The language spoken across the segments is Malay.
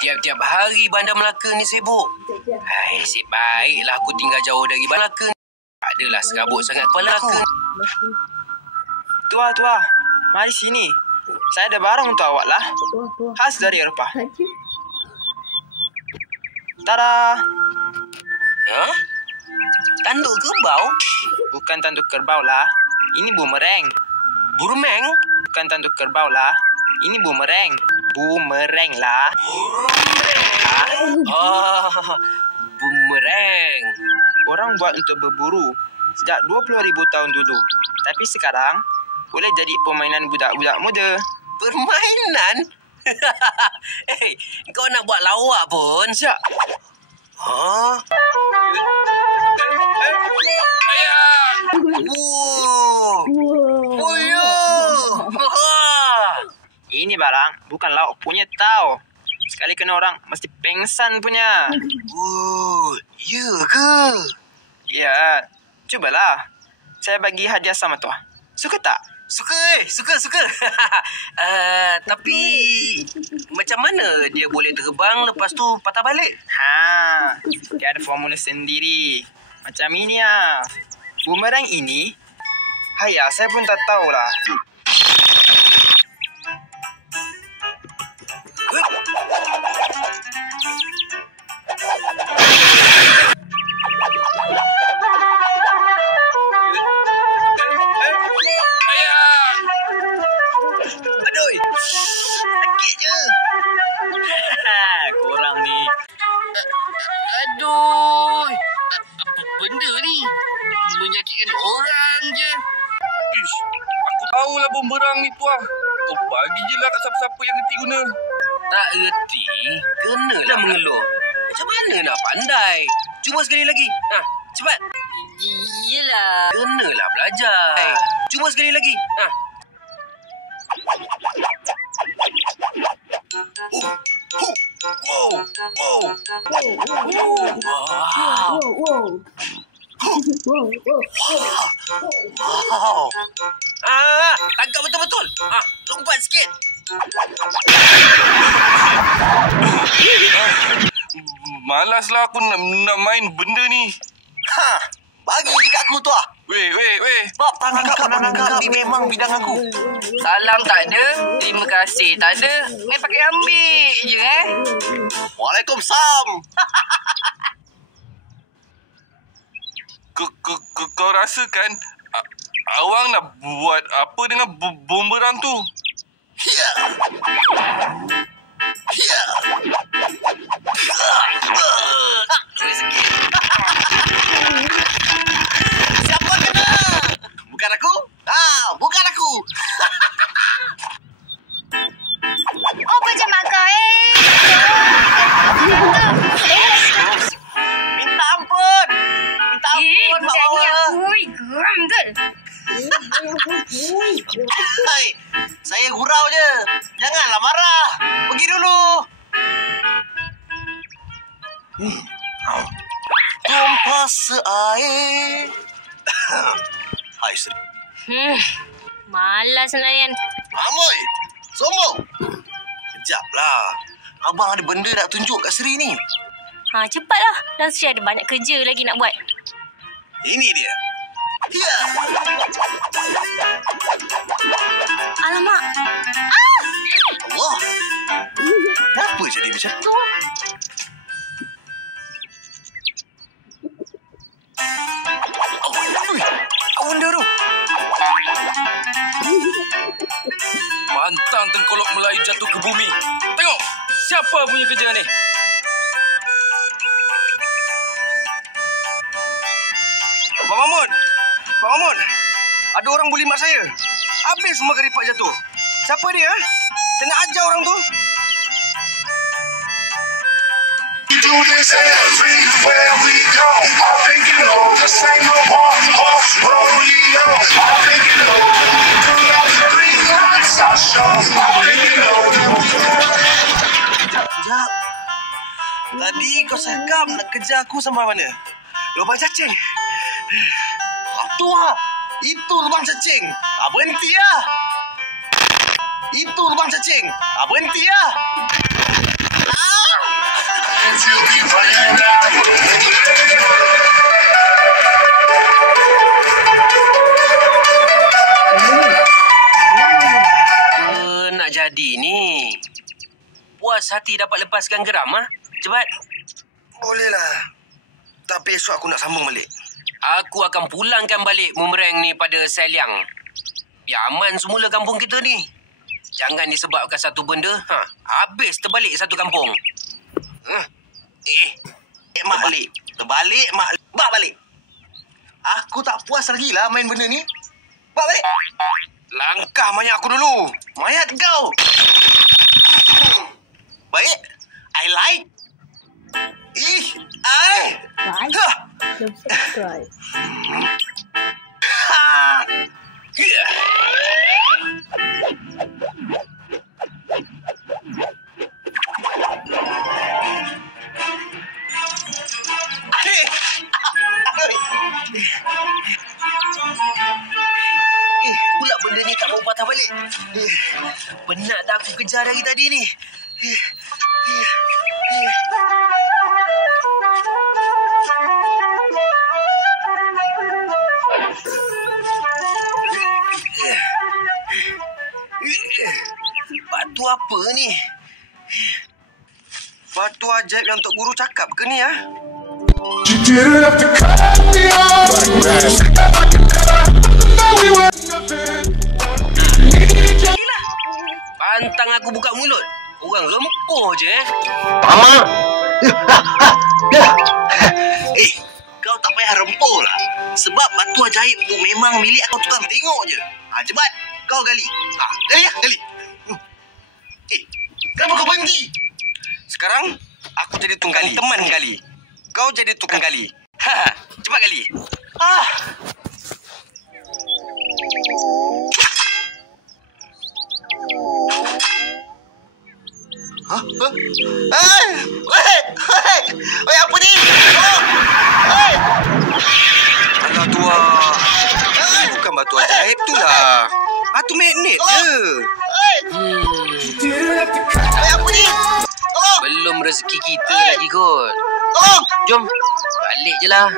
Tiap-tiap hari Bandar Melaka ni sibuk. Nasib baiklah aku tinggal jauh dari Bandar Melaka. Tak adalah serabut sangat kepala aku. Tua, mari sini. Saya ada barang untuk awak lah. Khas dari Eropah. Tada! Hah? Tanduk kerbau? Bukan tanduk kerbau lah. Ini bumerang. Burmeng? Bukan tanduk kerbau lah. Ini bumerang. Bumerang lah. Oh, bumerang. Orang buat untuk berburu sejak 20,000 tahun dulu. Tapi sekarang boleh jadi permainan budak-budak muda. Permainan? Hey, kau nak buat lawak pun? Siap. Hah? Ini barang bukan lauk punya tau. Sekali kena orang mesti pengsan punya. Ya ke? Ya, cubalah. Saya bagi hadiah sama tuan. Suka tak? Suka. Tapi macam mana dia boleh terbang lepas tu patah balik? Dia ada formula sendiri. Macam ini lah. Bumerang ini, saya pun tak tahulah. Aduh, sakitnya. Korang ni. Aduh, apa benda ni? Menyakitkan orang je. Ish, aku tahulah bumerang ni tuah. Kau bagi je lah kat siapa-siapa yang reti guna. Tak reti, kenalah mengeluh. Macam mana nak pandai? Cuba sekali lagi. Cepat. Yelah. Kenalah belajar. Cuba sekali lagi. Wow. Tangkap betul-betul. Lompat sikit. Malaslah aku nak main benda ni. Bagi je kat aku tu ah. Weh. Sebab tangkap ni memang bidang aku. Salam tak ada, terima kasih tak ada. Main pakai ambil je Waalaikumsalam. Kau rasakan awang nak buat apa dengan bumerang tu? Ya. Siapa kena? Bukan aku? Bukan aku. Apa je makan Minta ampun. Mak Wawa. Geram betul. Hai, saya gurau je. Janganlah marah. Pergi dulu. Tumpah seair. Hai, Sri. Malas layan. Amoy, sombong. Kejaplah. Abang ada benda nak tunjuk kat Sri ni. Cepatlah. Dan Sri ada banyak kerja lagi nak buat. Ini dia. Ya. Alamak. Allah. Kenapa jadi macam tu? Apa benda tu? Pantang tengkolok Melayu jatuh ke bumi. Tengok, siapa punya kerja ni? Pak Mamun. Ada orang bully mak saya. Habis semua keripak jatuh. Siapa dia? Saya nak ajar orang tu. Do this everywhere we go. I think you know the same horse rodeo. I think you know throughout the green lights I show. I think you know that Sekejap. Tadi kau cakap nak kejar aku sampai mana? Lubang cacing. Itu lah. Itu lubang cacing. Berhenti lah. Itu lubang cacing. Berhenti lah. Until we ran out of Nak jadi ni. Puas hati dapat lepaskan geram, ah? Cepat. Bolehlah. Tapi esok aku nak sambung balik. Aku akan pulangkan balik bumerang ni pada Seliang. Biar aman semula kampung kita ni. Jangan disebabkan satu benda, habis terbalik satu kampung. Mak balik. Terbalik, mak. Mak balik. Aku tak puas lagi lah main benda ni. Mak balik. Langkah mayat aku dulu. Mayat kau. Baik. I like. Like, don't subscribe. Pula benda ni tak mau patah balik. Penat dah aku kejar dari tadi ni. Batu apa ni? Batu ajaib yang Tok Guru cakap ke ni, ah? You didn't have to cut me off like that. Now we were nothing. Pantang aku buka mulut. Orang rempuh je, Kau tak payah rempuh lah. Sebab batu ajaib tu memang milik aku tukang tengok je. Cepat, kau gali. Gali lah, gali. Kenapa kau berhenti? Sekarang, aku jadi tukang teman gali. Kau jadi tukang gali. Cepat gali. Weh, apa ni? Alah tua. Bukan batu ajaib tu lah. Batu magnet je. Apa ni? belum rezeki kita lagi kot. Jom, balik je lah.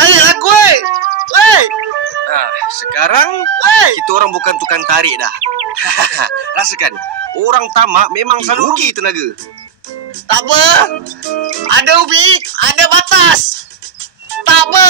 Tarik aku, sekarang kita orang bukan tukang tarik dah. Rasakan, orang tamak memang selalu rugi tenaga. Tak apa. Ada ubi, ada batas. Tak apa.